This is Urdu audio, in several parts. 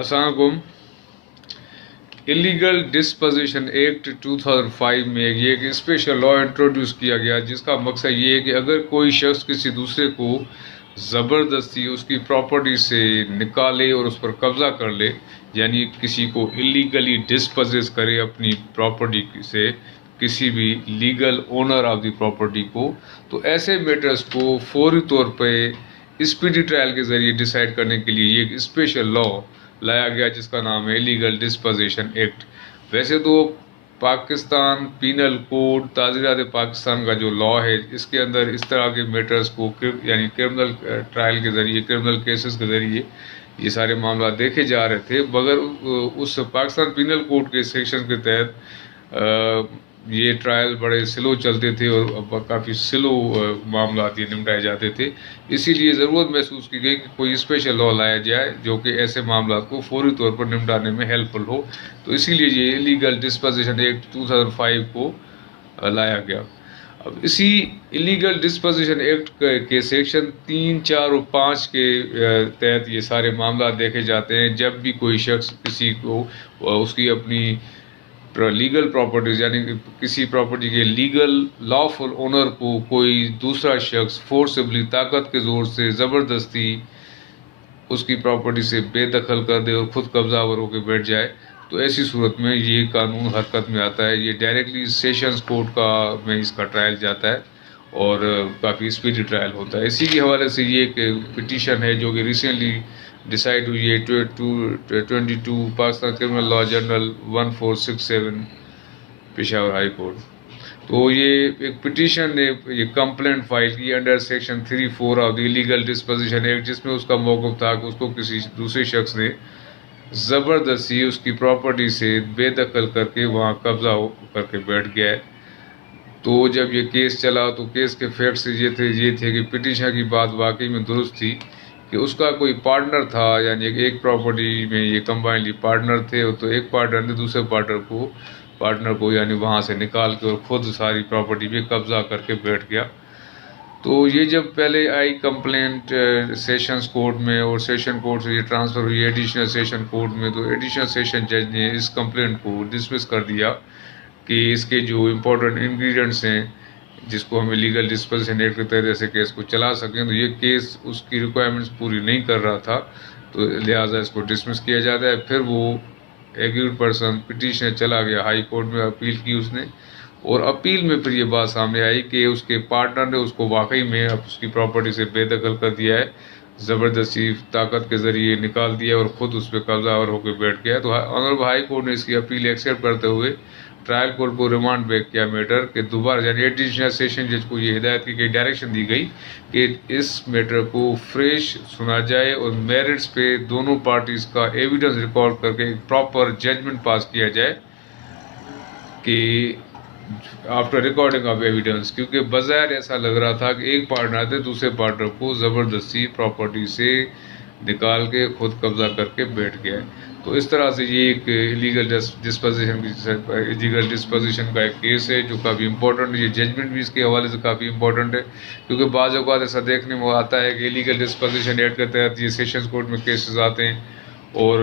السلام علیکم۔ ایلیگل ڈسپوزیشن ایکٹ 2005 میں یہ ایک اسپیشل لا انٹروڈیوس کیا گیا جس کا مقصد یہ ہے کہ اگر کوئی شخص کسی دوسرے کو زبردستی اس کی پراپرٹی سے نکالے اور اس پر قبضہ کر لے، یعنی کسی کو ایلیگلی ڈسپوزیس کرے اپنی پراپرٹی سے، کسی بھی legal owner of the property کو، تو ایسے میٹرز کو فوری طور پہ اسپیڈی ٹرائل کے ذریعے ڈیسائیڈ کرنے کے لیے یہ ایک اسپیشل لا لایا گیا جس کا نام ہے ایلیگل ڈسپوزیشن ایکٹ۔ ویسے تو پاکستان پینل کوڈ تعزیرات پاکستان کا جو لا ہے، اس کے اندر اس طرح کے میٹرز کو یعنی کرمنل ٹرائل کے ذریعے، کرمنل کیسز کے ذریعے یہ سارے معاملات دیکھے جا رہے تھے، مگر اس پاکستان پینل کوڈ کے سیکشن کے تحت یہ ٹرائل بڑے سلو چلتے تھے اور کافی سلو معاملات یہ نمٹائے جاتے تھے۔ اسی لیے ضرورت محسوس کی گئی کہ کوئی اسپیشل لا لایا جائے جو کہ ایسے معاملات کو فوری طور پر نمٹانے میں ہیلپ فل ہو، تو اسی لیے یہ ایلیگل ڈسپوزیشن ایکٹ 2005 کو لایا گیا۔ اب اسی ایلیگل ڈسپوزیشن ایکٹ کے سیکشن 3، 4 اور 5 کے تحت یہ سارے معاملات دیکھے جاتے ہیں جب بھی کوئی شخص کسی کو اس کی اپنی لیگل پراپرٹیز یعنی کسی پراپرٹی کے لیگل لافل اونر کو کوئی دوسرا شخص فورسبلی طاقت کے زور سے زبردستی اس کی پراپرٹی سے بے دخل کر دے اور خود قبضہ آور ہو کے بیٹھ جائے، تو ایسی صورت میں یہ قانون حرکت میں آتا ہے۔ یہ ڈائریکٹلی سیشنز کورٹ میں اس کا ٹرائل جاتا ہے اور کافی اسپیڈی ٹرائل ہوتا ہے۔ اسی کے حوالے سے یہ ایک پٹیشن ہے جو کہ ریسنٹلی ڈیسائیڈ ہوئی ہے 22 Pakistan criminal law general 1467 Peshawar high court. تو یہ ایک پٹیشن نے یہ کمپلینٹ فائل کی under section 34 of the legal disposition act, جس میں اس کا موقف تھا کہ اس کو کسی دوسرے شخص نے زبردستی اس کی پراپرٹی سے بے دخل کر کے وہاں قبضہ کر کے بیٹھ گیا ہے۔ تو جب یہ کیس چلا تو کیس کے فیکٹس یہ تھے کہ پٹیشن کی بات واقعی میں درست تھی کہ اس کا کوئی پارٹنر تھا، یعنی ایک پراپرٹی میں یہ کمبائنڈلی پارٹنر تھے، تو ایک پارٹنر نے دوسرے پارٹنر کو یعنی وہاں سے نکال کے اور خود ساری پراپرٹی پہ قبضہ کر کے بیٹھ گیا۔ تو یہ جب پہلے آئی کمپلینٹ سیشنز کورٹ میں اور سیشن کورٹ سے یہ ٹرانسفر ہوئی ایڈیشنل سیشن کورٹ میں، تو ایڈیشنل سیشن جج نے اس کمپلینٹ کو ڈسمس کر دیا کہ اس کے جو امپورٹنٹ انگریڈینٹس ہیں جس کو ہم لیگل ڈسپوزیشن ایکٹ کے تحت ایسے کیس کو چلا سکیں، تو یہ کیس اس کی ریکوائرمنٹس پوری نہیں کر رہا تھا، تو لہٰذا اس کو ڈسمس کیا جاتا ہے۔ پھر وہ ایگریڈ پرسن پٹیشنر چلا گیا ہائی کورٹ میں، اپیل کی اس نے، اور اپیل میں پھر یہ بات سامنے آئی کہ اس کے پارٹنر نے اس کو واقعی میں اب اس کی پراپرٹی سے بے دخل کر دیا ہے، زبردستی طاقت کے ذریعے نکال دیا اور خود اس پہ قبضہ آور ہو کے بیٹھ گیا۔ تو آنریبل ہائی کورٹ نے اس کی اپیل ایکسیپٹ کرتے ہوئے ٹرائل کورٹ کو ریمانڈ بیک کیا میٹر کہ دوبارہ، یعنی ایڈیشنل سیشن جج کو یہ ہدایت کی گئی، ڈائریکشن دی گئی کہ اس میٹر کو فریش سنا جائے اور میرٹس پہ دونوں پارٹیز کا ایویڈنس ریکارڈ کر کے ایک پراپر ججمنٹ پاس کیا جائے کہ آفٹر ریکارڈنگ آف ایویڈنس، کیونکہ بظاہر ایسا لگ رہا تھا کہ ایک پارٹنر تھے دوسرے پارٹنر کو زبردستی پراپرٹی سے نکال کے خود قبضہ کر کے بیٹھ گیا ہے۔ تو اس طرح سے یہ ایک ایلیگل ڈسپوزیشن کا ایک کیس ہے جو کافی امپورٹنٹ ہے۔ یہ ججمنٹ بھی اس کے حوالے سے کافی امپورٹنٹ ہے، کیونکہ بعض اوقات ایسا دیکھنے میں آتا ہے کہ ایلیگل ڈسپوزیشن ایکٹ کے تحت یہ سیشنز کورٹ میں کیسز آتے ہیں اور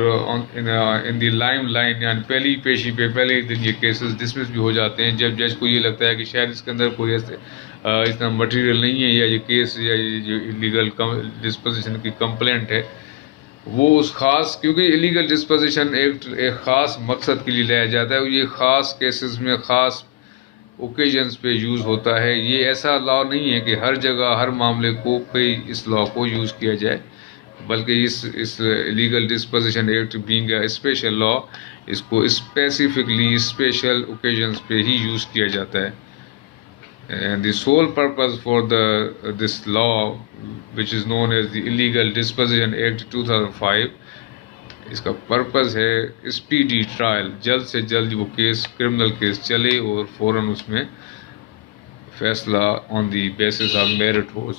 ان دی لائن یعنی پہلی پیشی پہ پہلے ہی دن یہ کیسز ڈسمس بھی ہو جاتے ہیں، جب جج کو یہ لگتا ہے کہ شاید اس کے اندر کوئی اتنا مٹیریل نہیں ہے، یا یہ کیس یا یہ جو ایلیگل ڈسپوزیشن کی کمپلینٹ ہے وہ اس خاص، کیونکہ ایلیگل ڈسپوزیشن ایکٹ ایک خاص مقصد کے لیے لایا جاتا ہے، یہ خاص کیسز میں خاص اوکیجنز پہ یوز ہوتا ہے۔ یہ ایسا لا نہیں ہے کہ ہر جگہ ہر معاملے کو اس لا کو یوز کیا جائے، بلکہ اس legal disposition act being a special law, اس کو اسپیسیفکلی اسپیشل اوکیجنز پہ ہی یوز کیا جاتا ہے۔ And the sole purpose for this law, which is known as the Illegal Disposition Act 2005، اس کا پرپز ہے اسپیڈی ٹرائل، جلد سے جلد وہ کیس کرمنل کیس چلے اور فوراً اس میں فیصلہ on the basis of merit who.